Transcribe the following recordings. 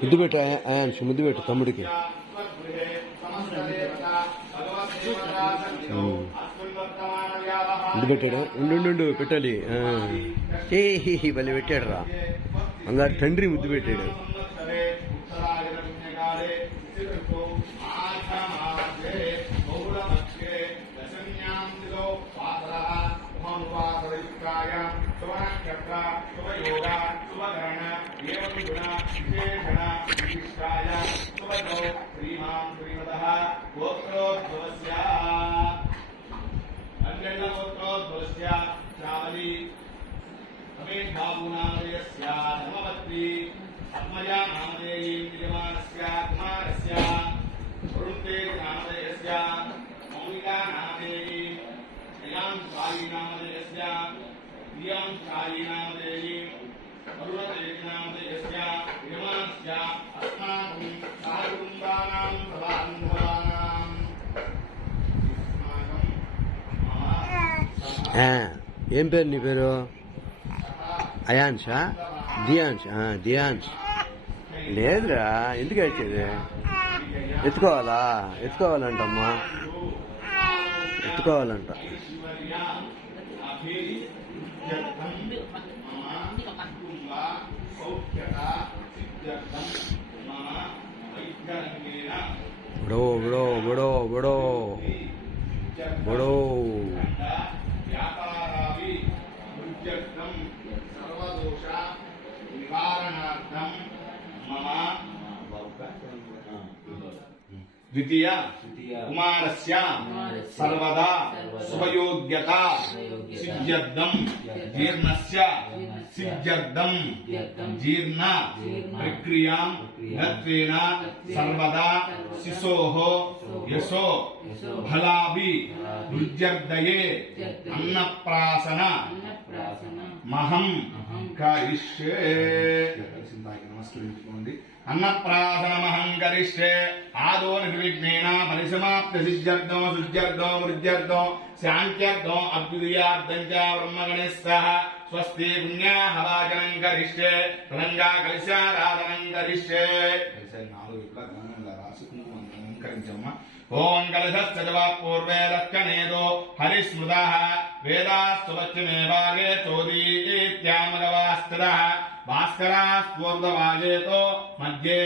ముద్దు పెట్టు అయాన్ష్, ముద్దు పెట్టు తమ్ముడికి. ముద్దు పెట్టాడు. ఉండు పెట్టాలి. ఏ భలే పెట్టాడు రా అంగారు తండ్రి ముద్దు పెట్టాడు. ఏం పేరు నీ పేరు? అయాన్షా? దియాన్ష్ లేదురా, ఎందుకు వచ్చేది? ఎత్తుకోవాలంటమ్మా, ఎత్తుకోవాలంట. బడో ద్వితీయ కుమారస్య సర్వదా శుభయోగ్యత సిద్ధ్యర్థం జీర్ణస్య సిద్ధ్యర్థం జీర్ణ ప్రక్రియాం గత్వేన సర్వదా శిశోః యశో ఫలాభి వృద్ధ్యర్థయే అన్నప్రాసన మహం కరిష్యే. నమస్కరించుకోండి. అన్నప్రాసనమహం కరిష్యే. ఆదో నిర్విఘ్నేన పరిసమాప్తి సిద్ధ్యర్థం శుద్ధ్యర్థం వృద్ధ్యర్థం శాంత్యర్థం అభ్యుదయార్థం చ బ్రహ్మగణేశః. స్వస్తి పుణ్యాహవాచనం కరిష్యే. తరంగా కలశారాధనం కరిష్యే. నాలుగు వైపులా రాసి కుంకుమ అలంకరించమ్మా. ఓం కలశశ్చ పూర్వే దక్కనేదో హరిస్మృతః వేదాస్తు పశ్చిమే భాగే చోదీత్యామగవాస్తరః భాస్కరాస్త్వోర్ధభాగేతో మధ్యే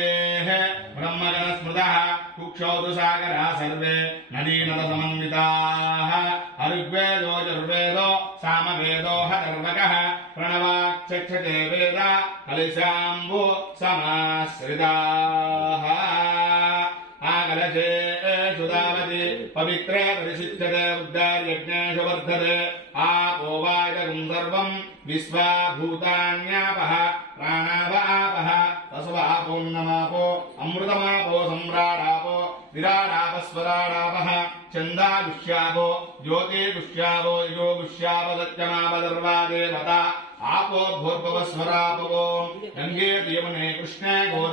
బ్రహ్మగణ స్మృతః కుక్షౌతు సాగరా సర్వే నదీనద సమన్వితాః. అరుగ్వేదో యజుర్వేదో సామవేదో హర్వకః ప్రణవాక్షక్షతే వేద కలశాంబు సమాశ్రితాః. ఆకలశే సుధావతి పవిత్రే పరిశుద్ధతే ఉద్దార్యజ్ఞేషు వర్ధతే. ఆపో వాయుం సర్వం విశ్వాభూతాన్యాపః ప్రాణావాపః వసువాపోన్నమాపో అమృతమాపో సమ్రాడాపో విరాడాపస్వరాడాపః చందాగుష్యాపో జ్యోతిగుష్యాపో యజోగుష్యాపో సత్యమాపదర్వాదేవత ఆపో భూర్భువస్వరాపవో గంగే యమునే కృష్ణే గోదా